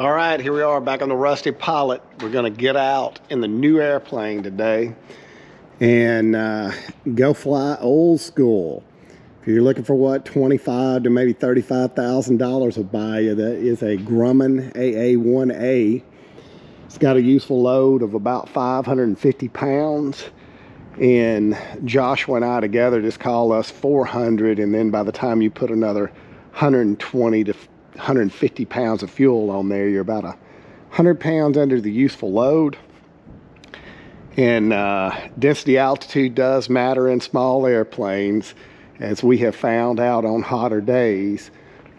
All right, here we are back on the Rusty Pilot. We're going to get out in the new airplane today and go fly old school. If you're looking for what $25,000 to maybe $35,000 will buy you, that is a Grumman AA1A. It's got a useful load of about 550 pounds. And Joshua and I together just call us 400, and then by the time you put another 120 to 150 pounds of fuel on there, you're about 100 pounds under the useful load. And density altitude does matter in small airplanes, as we have found out on hotter days.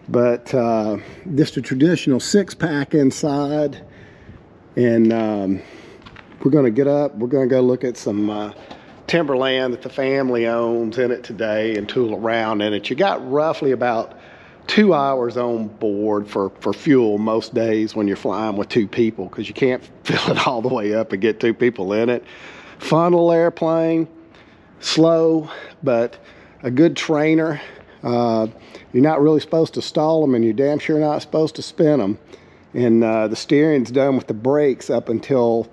But just a traditional 6-pack inside, and we're going to get up. We're going to go look at some timberland that the family owns in it today and tool around in it. You got roughly about 2 hours on board for fuel most days when you're flying with 2 people, because you can't fill it all the way up and get 2 people in it. Fun little airplane, slow, but a good trainer. You're not really supposed to stall them, and you're damn sure not supposed to spin them. And the steering's done with the brakes up until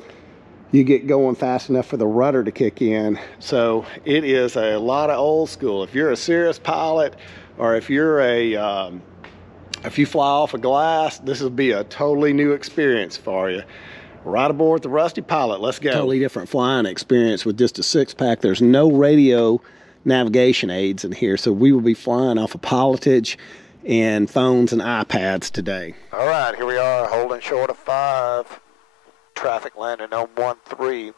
you get going fast enough for the rudder to kick in. So it is a lot of old school. If you're a serious pilot, or if you're if you fly off a glass, this will be a totally new experience for you. Right aboard the Rusty Pilot, let's go. Totally different flying experience with just a 6-pack. There's no radio navigation aids in here, so we will be flying off of pilotage and phones and iPads today. All right, here we are, holding short of 5. Traffic landing on 13.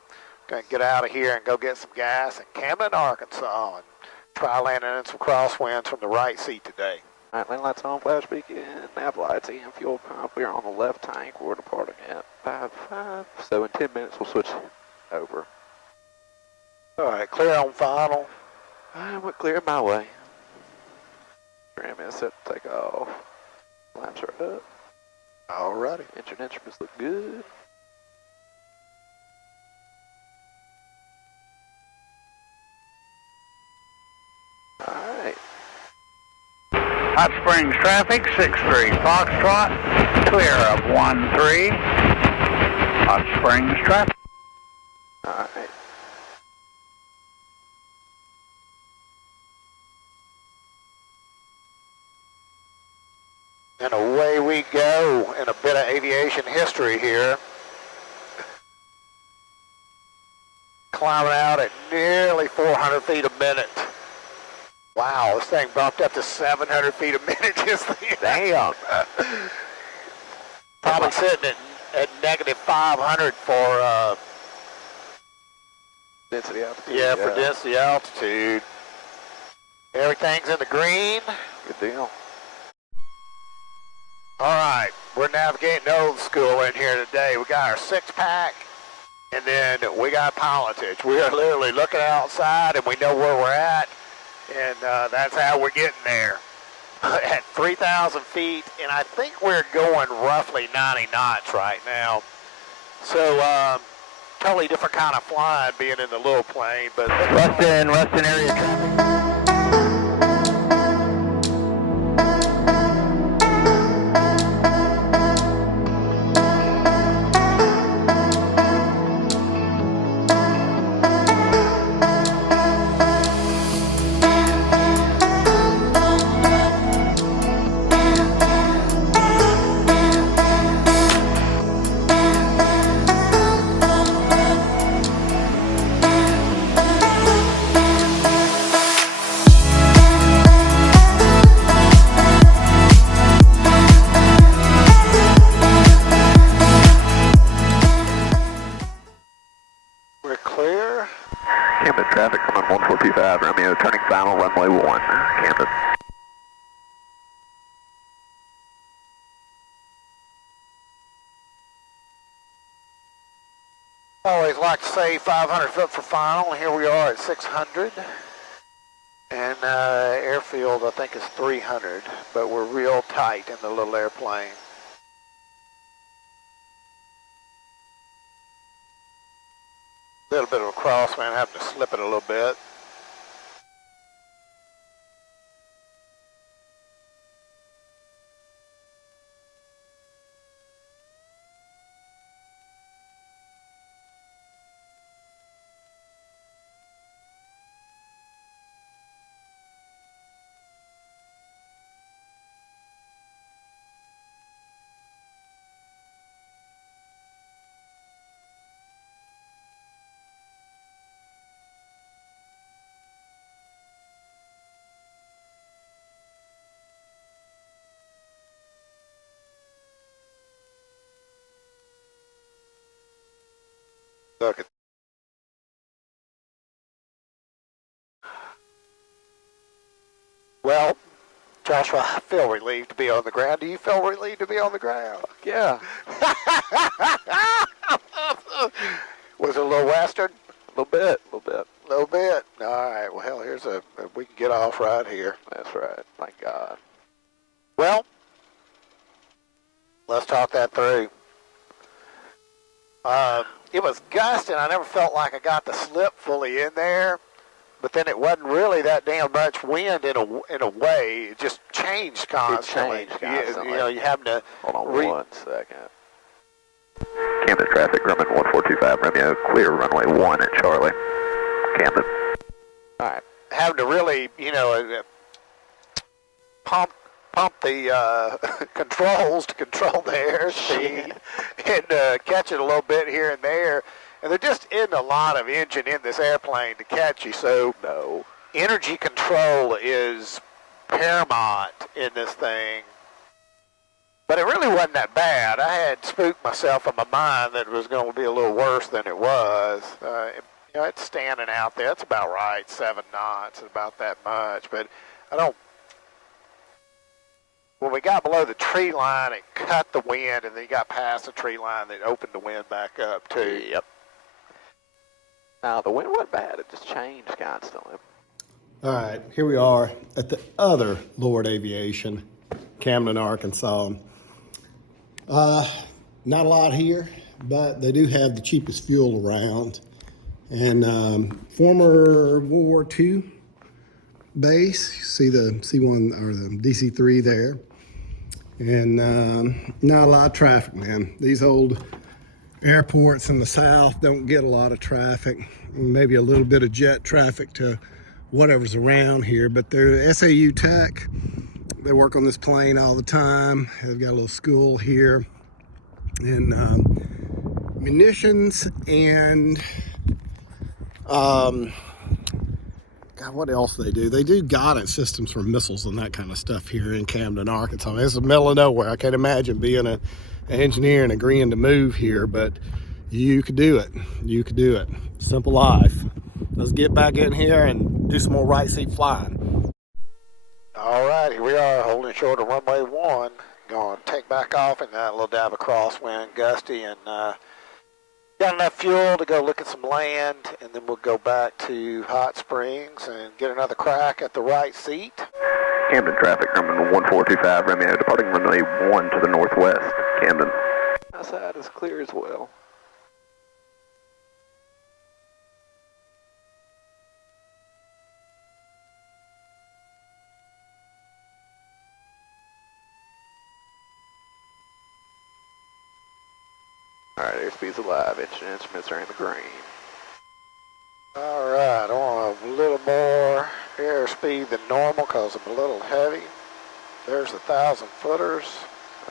Gonna get out of here and go get some gas in Camden, Arkansas, and try landing in some crosswinds from the right seat today. All right, landing lights on, flash beacon, nav lights in, fuel pump. We are on the left tank. We're departing at 5-5. So in 10 minutes, we'll switch over. All right, clear on final. I went clear my way. Tram is set to take off. Lamps are up. All righty. Engine instruments look good. All right. Hot Springs traffic, 6-3 Foxtrot, clear of 1-3. Hot Springs traffic. All right. And away we go in a bit of aviation history here. Climbing out at nearly 400 feet a minute. Wow, this thing bumped up to 700 feet a minute just then. Damn. Probably sitting at negative 500 for Density altitude. yeah, for density altitude. Everything's in the green. Good deal. All right, we're navigating old school in here today. We got our 6-pack, and then we got pilotage. We are literally looking outside, and we know where we're at, and that's how we're getting there. At 3,000 feet, and I think we're going roughly 90 knots right now. So, totally different kind of flying being in the little plane, but Ruston area traffic. Camden traffic coming 1425, Romeo, turning final, runway 1, Camden. always like to say 500 foot for final. Here we are at 600. And airfield, I think, is 300, but we're real tight in the little airplane. A little bit of a crosswind, having to slip it a little bit. Look at. Well, Joshua, I feel relieved to be on the ground. Do you feel relieved to be on the ground? Yeah. Was it a little western? A little bit, a little bit. A little bit. All right. Well, here's we can get off right here. That's right. Thank God. Well, let's talk that through. It was gusting. I never felt like I got the slip fully in there, but then it wasn't really that damn much wind in a way. It just changed constantly. It changed constantly. You know, you having to. Hold on 1 second. Camden traffic, Grumman 1425 Romeo, clear runway 1 at Charlie. Camden. All right. Having to really, you know, pump the controls to control the airspeed and catch it a little bit here and there. And there just isn't a lot of engine in this airplane to catch you, so No. energy control is paramount in this thing. But it really wasn't that bad. I had spooked myself in my mind that it was going to be a little worse than it was. You know, it's standing out there. It's about right, 7 knots, about that much. But I don't. When we got below the tree line, it cut the wind, and then you got past the tree line, it opened the wind back up too. Yep. Now, the wind wasn't bad. It just changed constantly. All right, here we are at the other Lord Aviation, Camden, Arkansas. Not a lot here, but they do have the cheapest fuel around. And former World War II base, you see the C1 or the DC-3 there. And not a lot of traffic, man. These old airports in the south don't get a lot of traffic. Maybe a little bit of jet traffic to whatever's around here, but they're SAU Tech. They work on this plane all the time. They've got a little school here. And munitions and God, what else they do? They do guidance systems for missiles and that kind of stuff here in Camden, Arkansas. It's the middle of nowhere. I can't imagine being an engineer and agreeing to move here, but you could do it. You could do it. Simple life. Let's get back in here and do some more right seat flying. All right, here we are holding short of runway 1. Going to take back off and a little dive of crosswind, gusty, and got enough fuel to go look at some land, and then we'll go back to Hot Springs and get another crack at the right seat. Camden traffic, Grumman 1425 Romeo, departing runway 1 to the northwest. Camden. Outside is clear as well. All right, airspeed's alive. Engine instruments are in the green. All right, I want a little more airspeed than normal because I'm a little heavy. There's 1,000 footers.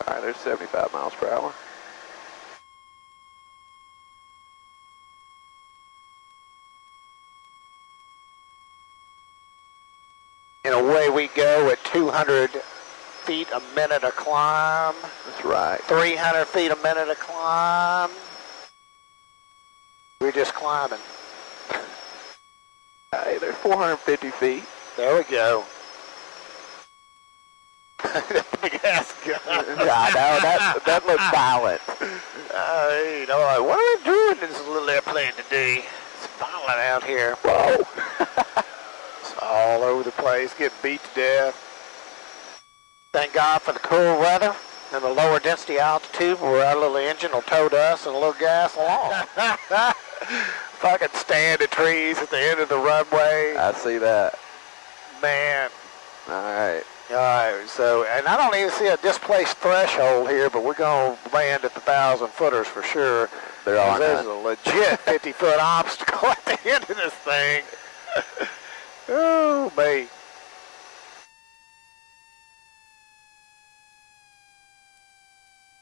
All right, there's 75 miles per hour. And away we go at 200 feet a minute a climb. That's right. 300 feet a minute a climb. We're just climbing. Hey, there's 450 feet. There we go. Big ass guy. I know, that looks violent. You know, like, what are we doing in this little airplane today? It's violent out here. Whoa. It's all over the place, getting beat to death. Thank God for the cool weather and the lower density altitude where our little engine will tote us and a little gas along. Fucking stand of trees at the end of the runway. I see that. Man. All right. All right, so, and I don't even see a displaced threshold here, but we're going to land at the 1,000 footers for sure. They're all There's a legit 50-foot obstacle at the end of this thing. Oh, me.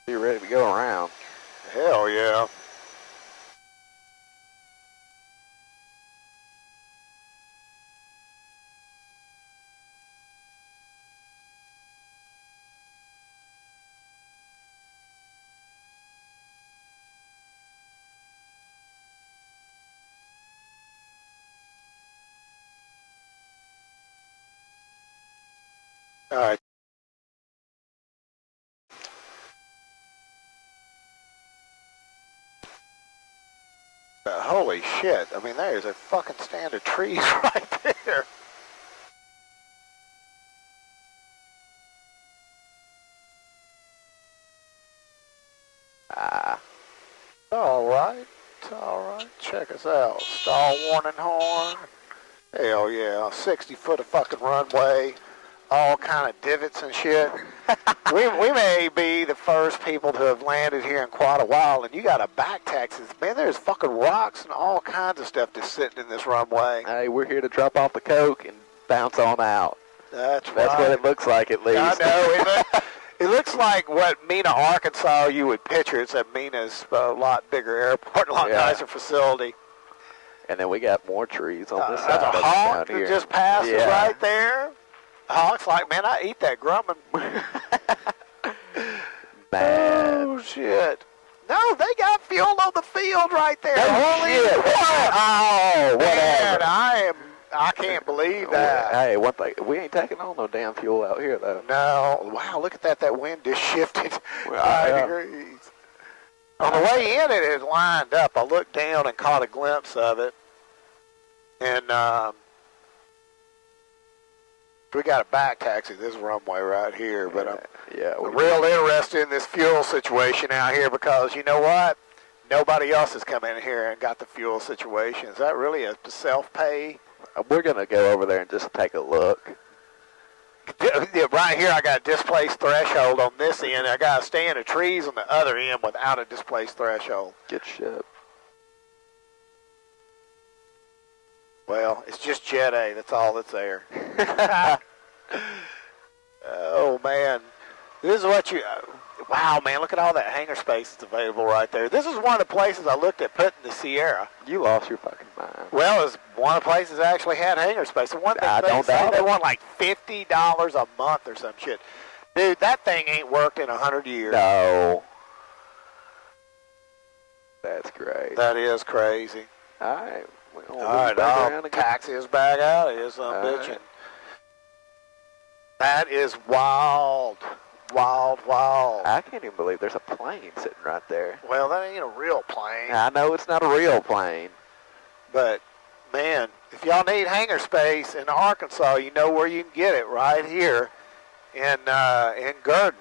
You're ready to go around. Hell yeah. All right. Holy shit. I mean, there's a fucking stand of trees right there. Ah. All right. All right. Check us out. Stall warning horn. Hell yeah. 60 foot of fucking runway. All kind of divots and shit. we may be the first people to have landed here in quite a while, and you got a back taxi. Man, there's fucking rocks and all kinds of stuff just sitting in this runway. Hey, we're here to drop off the coke and bounce on out. That's what right. it looks like, at least. I know. It looks like what Mena, Arkansas you would picture. It's at Mena's a lot bigger airport, a lot nicer facility. And then we got more trees on this side. There's a hawk down here. that just passes right there. Hawk's like, man, I eat that Grumman. Man. Oh, shit. No, they got fuel on the field right there. Holy shit. What? Oh, whatever. Man, I can't believe that. Hey, one thing, we ain't taking on no damn fuel out here, though. No. Wow, look at that. That wind just shifted 5 yeah. degrees. On the way in, it had lined up. I looked down and caught a glimpse of it. And we got a back taxi this runway right here. But I'm real interested in this fuel situation out here because, you know what? Nobody else has come in here and got the fuel situation. Is that really a self-pay? We're going to go over there and just take a look. Right here, I got a displaced threshold on this end. I got a stand of trees on the other end without a displaced threshold. Good shit. Well, it's just Jet A. That's all that's there. Oh, man. This is what you... wow, man, look at all that hangar space that's available right there. This is one of the places I looked at putting the Sierra. You lost your fucking mind. Well, it's one of the places that actually had hangar space. The one thing they want like $50 a month or some shit. Dude, that thing ain't worked in 100 years. No. That's great. That is crazy. All right. All right, taxi is back out. It is bitching. Right. That is wild. Wild, wild. I can't even believe there's a plane sitting right there. Well, that ain't a real plane. I know it's not a real plane. But, man, if y'all need hangar space in Arkansas, you know where you can get it right here in Gurdon.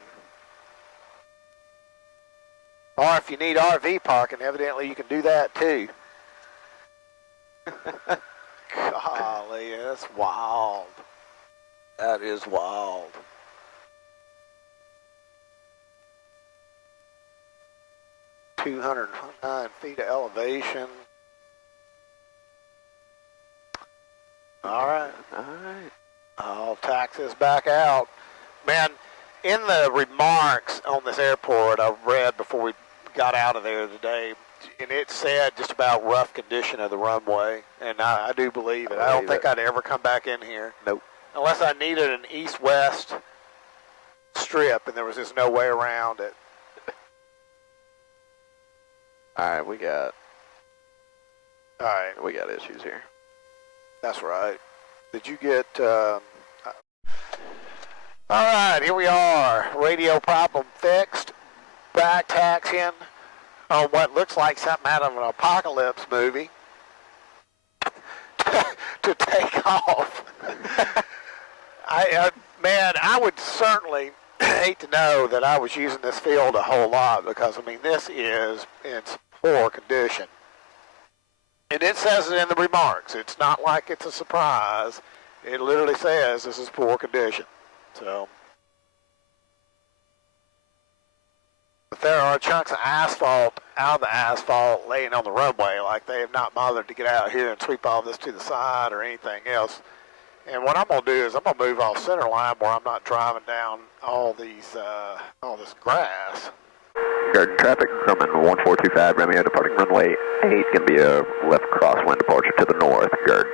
Or if you need RV parking, evidently you can do that too. Golly, that's wild. That is wild. $209 feet of elevation. All right. All right. I'll tax this back out. Man, in the remarks on this airport I read before we got out of there today, and it said just about rough condition of the runway, and I do believe it. I don't think I'd ever come back in here. Nope. Unless I needed an east-west strip, and there was just no way around it. All right, we got issues here. That's right. Did you get... all right, here we are. Radio problem fixed. Back taxiing on what looks like something out of an apocalypse movie to take off. Man, I would certainly hate to know that I was using this field a whole lot because, I mean, this is in poor condition. And it says it in the remarks. It's not like it's a surprise. It literally says this is poor condition. So, but there are chunks of asphalt out of the asphalt laying on the runway, like they have not bothered to get out here and sweep all this to the side or anything else. And what I'm going to do is I'm going to move off center line where I'm not driving down all this grass. Garden traffic, Grumman 1425, Romeo departing runway 8, going to be a left crosswind departure to the north, Garden.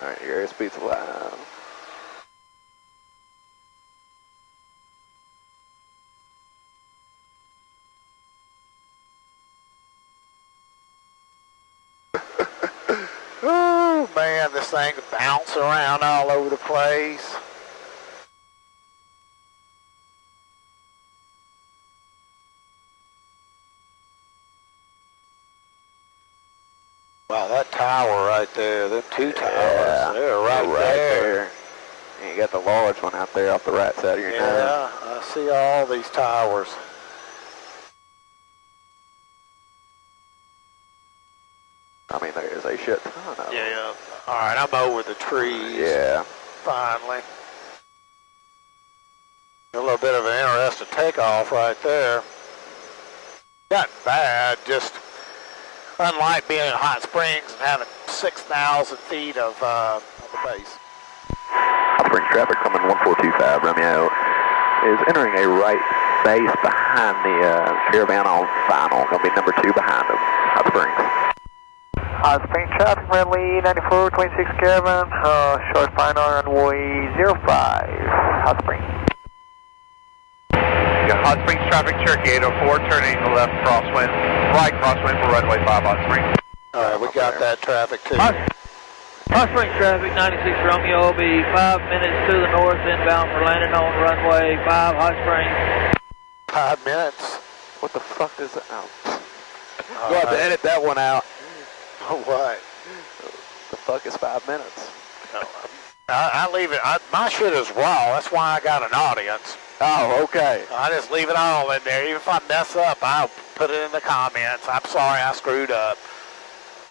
All right, your airspeed's allowed. Woo, man, this thing bouncing around all over the place. Wow, that tower right there, them two towers, they're right there. And you got the large one out there off the right side of your nose. Yeah, I see all these towers. I mean, there's a shit ton of them. Yeah. All right, I'm over the trees. Yeah. Finally. A little bit of an interesting takeoff right there. Not bad, just unlike being in Hot Springs and having 6,000 feet of the base. Hot Springs traffic coming 1425 Romeo is entering a right base behind the caravan on final. Going to be number 2 behind them. Hot Springs. Hot Springs traffic, friendly 9426 caravan, short final runway 05, Hot Springs. Yeah, Hot Springs traffic, Cherokee 804, turning left crosswind, right crosswind for runway 5, Hot Springs. All right, we got that traffic too. Hot Springs traffic, 96 Romeo will be 5 minutes to the north, inbound for landing on runway 5, Hot Springs. 5 minutes. What the fuck is that? Oh. All You'll have to right. edit that one out. What? The fuck is 5 minutes? I leave it. My shit is raw. That's why I got an audience. Oh, okay. I just leave it all in there. Even if I mess up, I'll put it in the comments. I'm sorry I screwed up.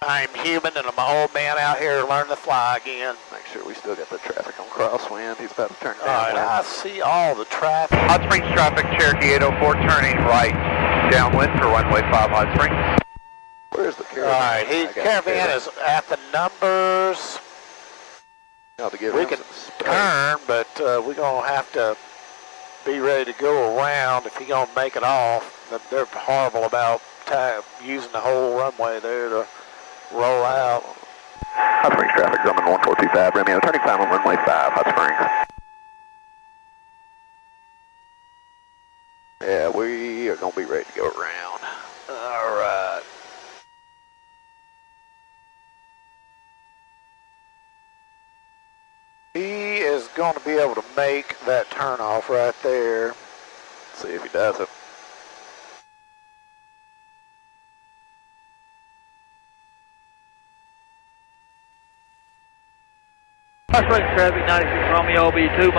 I'm human and I'm an old man out here learning to fly again. Make sure we still got the traffic on crosswind. He's about to turn All right, downwind. I see all the traffic. Hot Springs traffic, Cherokee 804, turning right downwind for runway 5, Hot Springs. Where's the All caravan? right, I got the caravan is at the numbers. Now to give We him can some space. turn, but we're going to have to be ready to go around if he's going to make it off. They're horrible about using the whole runway there to roll out. Hot Springs traffic, Grumman 1425 Romeo, turning final runway 5, Hot Springs. Yeah, we are going to be ready to go around. All right. He is going to be able to make that turnoff right there. See if he does it. Hot Springs traffic, 96 Romeo will be 2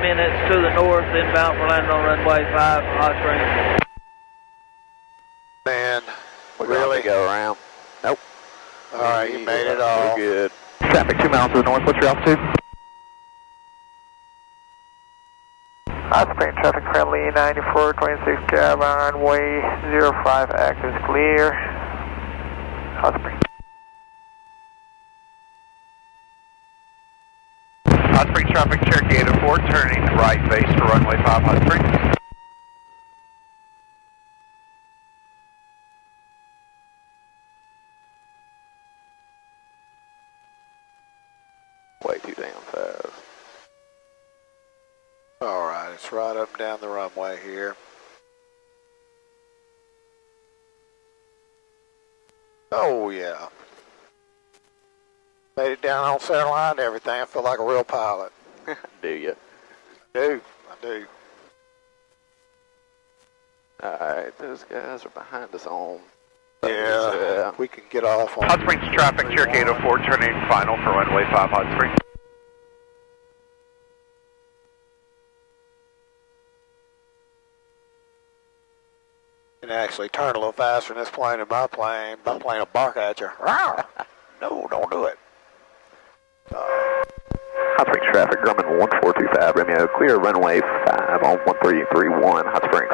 minutes to the north, inbound for landing on runway 5, Hot Springs. Man, We're really? going to go around. Nope. All right, you made it all. We're good. Traffic 2 miles to the north, what's your altitude? Hot Springs traffic, friendly 9426 caravan, runway 05, active is clear, Hot Springs. Hot Springs traffic, Cherokee 804, turning right base for runway 5, Hot Springs. Way too damn fast. All right, it's right up and down the runway here. Oh, yeah. Made it down on center line and everything. I feel like a real pilot. Do you? I do. Alright, those guys are behind us on. Yeah, we can get off on. Hot Springs traffic, Cherokee 804, turning final for runway 5, Hot Springs. And actually turn a little faster in this plane than my plane. My plane will bark at you. Rawr! No, don't do it. Hot Springs traffic, Grumman 1425 Romeo, clear runway 5 on 1331 Hot Springs.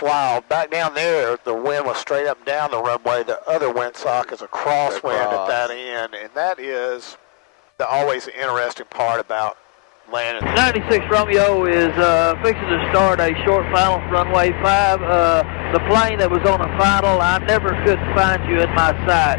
Wow, back down there, the wind was straight up and down the runway. The other windsock is a crosswind at that end, and that is always the interesting part about landing. 96 Romeo is fixing to start a short final for runway 5. The plane that was on the final, I never could find you in my sight.